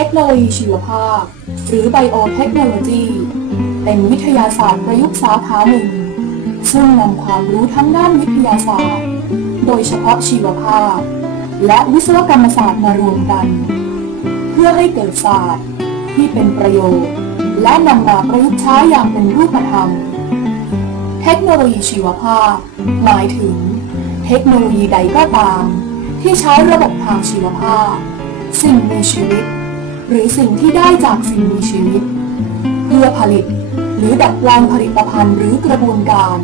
ทคโนโลยีชีวภาพ หรือไบโอเทคโนโลยีเป็นวิทยาศาสตร์ประยุกต์สาขาหนึ่ง ซึ่งนำความรู้ทั้งด้านวิทยาศาสตร์ โดยเฉพาะชีวภาพ และวิศวกรรมศาสตร์มารวมกัน เพื่อให้เกิดศาสตร์ที่เป็นประโยชน์ และนำมาประยุกต์ใช้อย่างเป็นรูปธรรม เทคโนโลยีชีวภาพ หมายถึง เทคโนโลยีใดก็ตาม ที่ใช้ระบบทางชีวภาพ สิ่งมีชีวิต หรือสิ่งที่ได้จากสิ่งมีชีวิต เพื่อผลิต หรือดัดแปลงผลิตภัณฑ์หรือกระบวนการ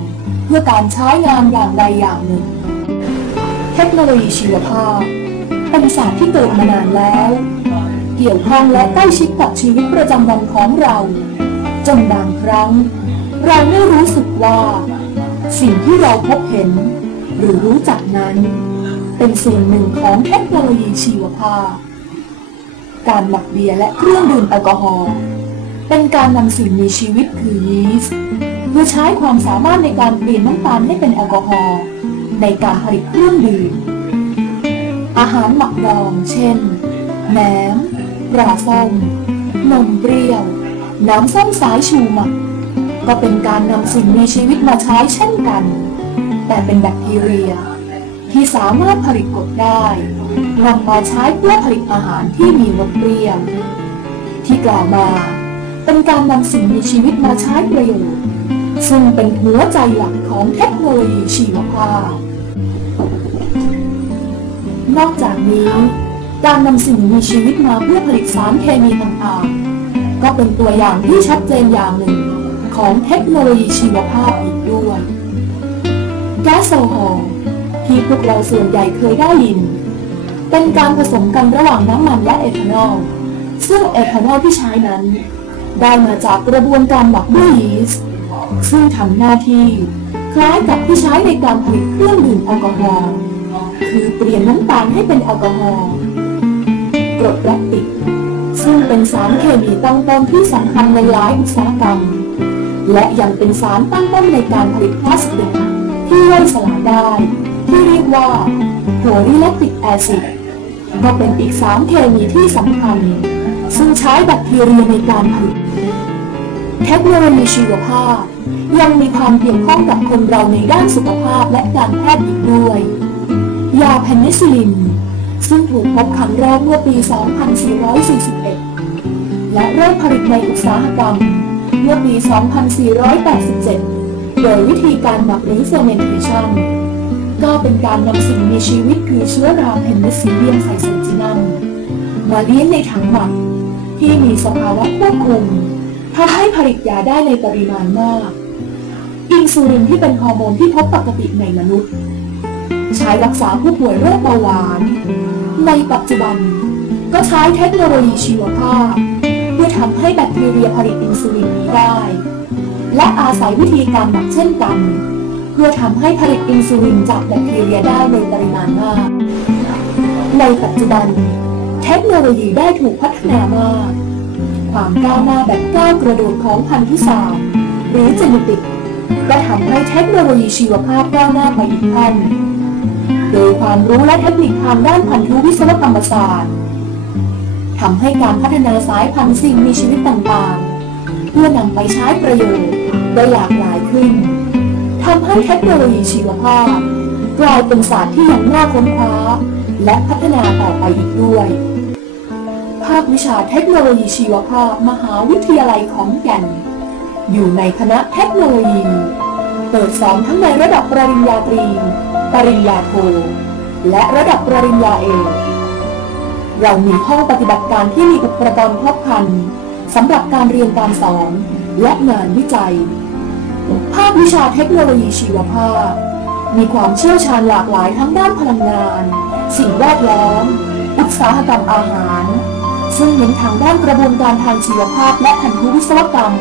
เพื่อการใช้งานอย่างใดอย่างหนึ่ง เทคโนโลยีชีวภาพเป็นศาสตร์ที่เกิดมานานแล้ว เกี่ยวข้องและใกล้ชิดกับชีวิตประจำวันของเราจนบางครั้ง เราไม่รู้สึกว่า สิ่งที่เราพบเห็น หรือรู้จักนั้น เป็นส่วนหนึ่งของเทคโนโลยีชีวภาพ การหมักเบียร์และเครื่องดื่มแอลกอฮอล์เป็นการนำสิ่งมีชีวิตคือยีสต์เพื่อใช้ความสามารถในการเปลี่ยนน้ำตาลให้เป็นแอลกอฮอล์ในการผลิตเครื่องดื่ม อาหารหมักดอง เช่นแหนมปลาส้มนมเปรี้ยว น้ำส้มสายชูหมัก ก็เป็นการนำสิ่งมีชีวิตมาใช้เช่นกัน แต่เป็นแบคทีเรีย ที่สามารถผลิตกรดได้ นำมาใช้เพื่อผลิตอาหารที่มีรสเปรี้ยว ที่กล่าวมาเป็นการนำสิ่งมีชีวิตมาใช้ประโยชน์ ซึ่งเป็นหัวใจหลักของเทคโนโลยีชีวภาพ นอกจากนี้การนำสิ่งมีชีวิตมาเพื่อผลิตสารเคมีต่างๆ ก็เป็นตัวอย่างที่ชัดเจนอย่างหนึ่งของเทคโนโลยีชีวภาพอีกด้วย แก๊สโซฮอลที่พวกเราส่วนใหญ่เคยได้ยิน เป็นการผสมกันระหว่างน้ำมันและเอทานอล ซึ่งเอทานอลที่ใช้นั้น ได้มาจากกระบวนการหมักด้วยยีสต์ ซึ่งทำหน้าที่คล้ายกับที่ใช้ในการผลิตเครื่องดื่มแอลกอฮอล์คือเปลี่ยนน้ำตาลให้เป็นแอลกอฮอล์กรดแลคติก ซึ่งเป็นสารเคมีตั้งต้นที่สำคัญในหลายอุตสาหกรรม และยังเป็นสารตั้งต้นในการผลิตพลาสติกที่ย่อยสลายได้ ที่เรียกว่า โพลีแลคติกแอซิดก็เป็นอีกสารเคมีที่สำคัญ ซึ่งใช้แบคทีเรียในการผลิตเทคโนโลยีชีวภาพ ยังมีความเกี่ยวข้องกับคนเราในด้านสุขภาพและการแพทย์อีกด้วย ยาเพนิซิลิน ซึ่งถูกพบครั้งแรกเมื่อปี 2441 และเริ่มผลิตในอุตสาหกรรม เมื่อปี 2487 โดยวิธีการหมักหรือ fermentation ก็เป็นการนำสิ่งมีชีวิตคือเชื้อราเพนิซิลเลียมไซโซจินัมมาเลี้ยงในถังหมัก ที่มีสภาวะควบคุมทำให้ผลิตยาได้ในปริมาณมาก อินซูลินที่เป็นฮอร์โมนที่พบปกติในมนุษย์ ใช้รักษาผู้ป่วยโรคเบาหวาน ในปัจจุบัน ก็ใช้เทคโนโลยีชีวภาพ เพื่อทำให้แบคทีเรียผลิตอินซูลินนี้ได้ และอาศัยวิธีการหมักเช่นกัน เพื่อทำให้ผลิตอินซูลินจากแบคทีเรียได้ในปริมาณมาก ในปัจจุบัน เทคโนโลยีได้ถูกพัฒนามาก ความก้าวหน้าแบบก้าวกระโดดของพันธุศาสตร์หรือเจเนติกก็ทำให้เทคโนโลยีชีวภาพก้าวหน้าไปอีกขั้น โดยความรู้และเทคนิคทางด้านพันธุวิศวกรรมศาสตร์ทำให้การพัฒนาสายพันธุ์สิ่งมีชีวิตต่างๆ เพื่อนำไปใช้ประโยชน์ได้หลากหลายขึ้น ทำให้เทคโนโลยีชีวภาพกลายเป็นศาสตร์ที่ยังน่าค้นคว้า และพัฒนาต่อไปอีกด้วย ภาควิชาเทคโนโลยีชีวภาพมหาวิทยาลัยของแก่น อยู่ในคณะเทคโนโลยี เปิดสอนทั้งในระดับปริญญาตรี ปริญญาโท และระดับปริญญาเอก เรามีห้องปฏิบัติการที่มีอุปกรณ์ครบครันสำหรับการเรียนการสอนและงานวิจัย ภาควิชาเทคโนโลยีชีวภาพ มีความเชี่ยวชาญหลากหลายทั้งด้านพลังงาน สิ่งแวดล้อม อุตสาหกรรมอาหาร ซึ่งเน้นทางด้านกระบวนการทางชีวภาพและพันธุวิศวกรรม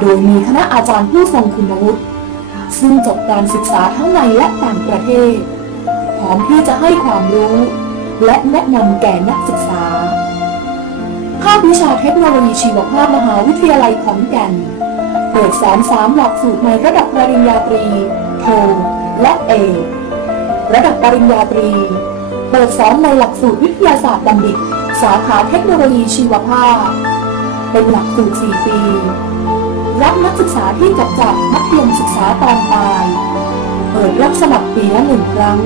โดยมีคณะอาจารย์ผู้ทรงคุณวุฒิซึ่งจบการศึกษาทั้งในและต่างประเทศ พร้อมที่จะให้ความรู้ และแนะนำแก่นักศึกษา ภาควิชาเทคโนโลยีชีวภาพมหาวิทยาลัยขอนแก่น ปิดสอนสามหลักสูตรในระดับปริญญาตรีโทและเอกระดับปริญญาตรี เปิดสอนในหลักสูตรวิทยาศาสตร์บัณฑิต สาขาเทคโนโลยีชีวภาพ เป็นหลักสูตร 4 ปี รับนักศึกษาที่จบจากมัธยมศึกษาตอนปลาย เปิดรับสมัครปีละหนึ่งครั้ง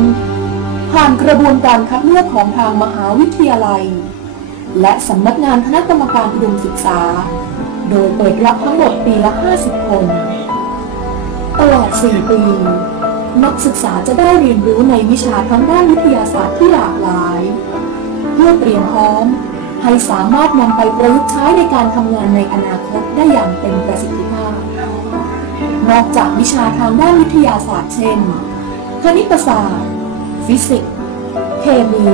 ผ่านกระบวนการคัดเลือกของทางมหาวิทยาลัย และสำนักงานคณะกรรมการอุดมศึกษา โดยเปิดรับทั้งหมดปีละ 50 คน ตลอด 4 ปี นักศึกษาจะได้เรียนรู้ในวิชาทั้งด้านวิทยาศาสตร์ที่หลากหลาย เพื่อเตรียมพร้อม ให้สามารถนำไปประยุกต์ใช้ในการทำงานในอนาคตได้อย่างเต็มประสิทธิภาพ นอกจากวิชาทางด้านวิทยาศาสตร์เช่น คณิตศาสตร์ ฟิสิกส์ เคมี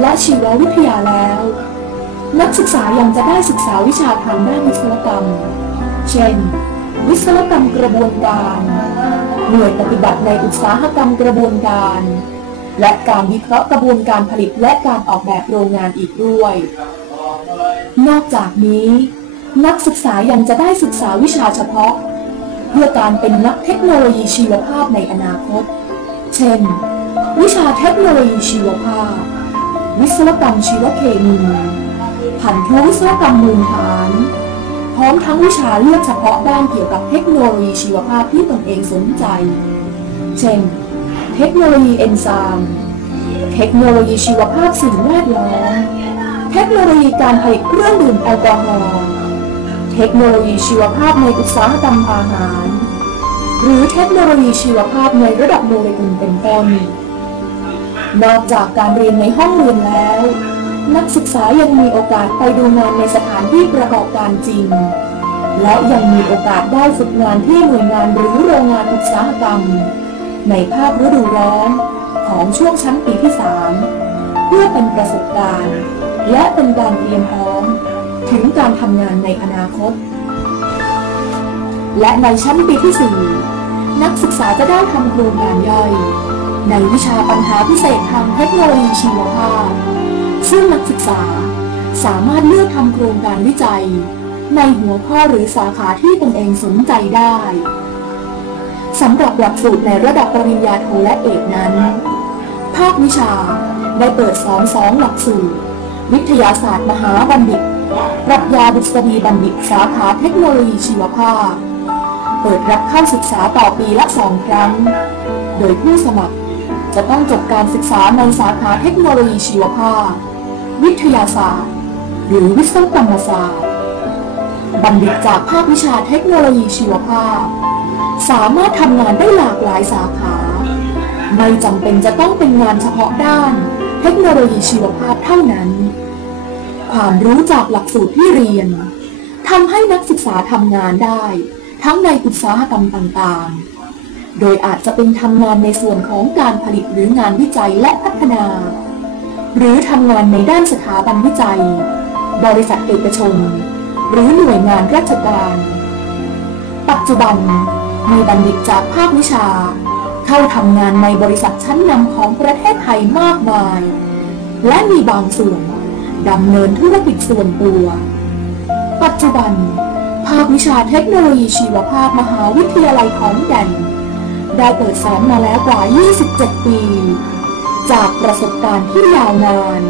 และชีววิทยาแล้ว นักศึกษายังจะได้ศึกษาวิชาทางด้านวิศวกรรม เช่น วิศวกรรมกระบวนการ หน่วยปฏิบัติในอุตสาหกรรมกระบวนการ และการวิเคราะห์กระบวนการผลิตและการออกแบบโรงงานอีกด้วย นอกจากนี้ นักศึกษายังจะได้ศึกษาวิชาเฉพาะ เพื่อการเป็นนักเทคโนโลยีชีวภาพในอนาคต เช่น วิชาเทคโนโลยีชีวภาพ วิศวกรรมชีวเคมี ผันทุวิศวกรรมมูลฐาน พร้อมทั้งวิชาเลือกเฉพาะด้านเกี่ยวกับเทคโนโลยีชีวภาพที่ตนเองสนใจ เช่น เทคโนโลยีเอนไซม์เทคโนโลยีชีวภาพสิ่งแวดล้อม เทคโนโลยีการผลิตเครื่องดื่มแอลกอฮอล์ เทคโนโลยีชีวภาพในอุตสาหกรรมอาหาร หรือเทคโนโลยีชีวภาพในระดับโมเลกุลเป็นต้น นอกจากการเรียนในห้องเรียนแล้ว นักศึกษายังมีโอกาสไปดูงานในสถานที่ประกอบการจริง และยังมีโอกาสได้ฝึกงานที่หน่วยงานหรือโรงงานอุตสาหกรรม ในภาคฤดูร้อนของช่วงชั้นปีที่ 3 เพื่อเป็นประสบการณ์ และเป็นการเตรียมพร้อม ถึงการทำงานในอนาคต และในชั้นปีที่ 4 นักศึกษาจะได้ทำโครงการย่อย ในวิชาปัญหาพิเศษทางเทคโนโลยีชีวภาพ ซึ่งนักศึกษาสามารถเลือกทำโครงการวิจัย ในหัวข้อหรือสาขาที่ตนเองสนใจได้สำหรับหลักสูตรในระดับปริญญาโทและเอกนั้น ภาควิชาได้เปิดสอนสองหลักสูตร วิทยาศาสตร์มหาบัณฑิต ปรัชญาดุษฎีบัณฑิตสาขาเทคโนโลยีชีวภาพ เปิดรับเข้าศึกษาต่อปีละสองครั้ง โดยผู้สมัครจะต้องจบการศึกษาในสาขาเทคโนโลยีชีวภาพ วิทยาศาสตร์ หรือวิศวกรรมศาสตร์ บัณฑิตจากภาควิชาเทคโนโลยีชีวภาพ สามารถทำงานได้หลากหลายสาขา ไม่จำเป็นจะต้องเป็นงานเฉพาะด้าน เทคโนโลยีชีวภาพเท่านั้น ความรู้จากหลักสูตรที่เรียนทำให้นักศึกษาทำงานได้ ทั้งในอุตสาหกรรมต่างๆ โดยอาจจะเป็นทำงานในส่วนของการผลิตหรืองานวิจัยและพัฒนา หรือทำงานในด้านสถาบันวิจัย บริษัทเอกชน หรือหน่วยงานราชการ ปัจจุบันมีบัณฑิตจากภาควิชา เข้าทำงานในบริษัทชั้นนำของประเทศไทยมากมาย และมีบางส่วนดำเนินธุรกิจส่วนตัว ปัจจุบัน ภาควิชาเทคโนโลยีชีวภาพมหาวิทยาลัยขอนแก่นได้เปิดสอนมาแล้วกว่า 27 ปี จากประสบการณ์ที่ยาวนาน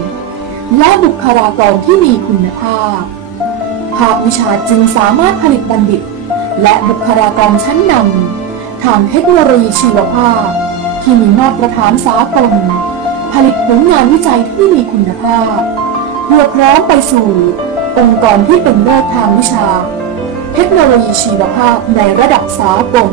และบุคลากรที่มีคุณภาพ ภาควิชาจึงสามารถผลิตบัณฑิต และบุคลากรชั้นนำทางเทคโนโลยีชีวภาพ ที่มีมาตรฐานสากล ผลิตผลงานวิจัยที่มีคุณภาพ เพื่อพร้อมไปสู่ องค์กรที่เป็นเลิศทางวิชา เทคโนโลยีชีวภาพในระดับสากล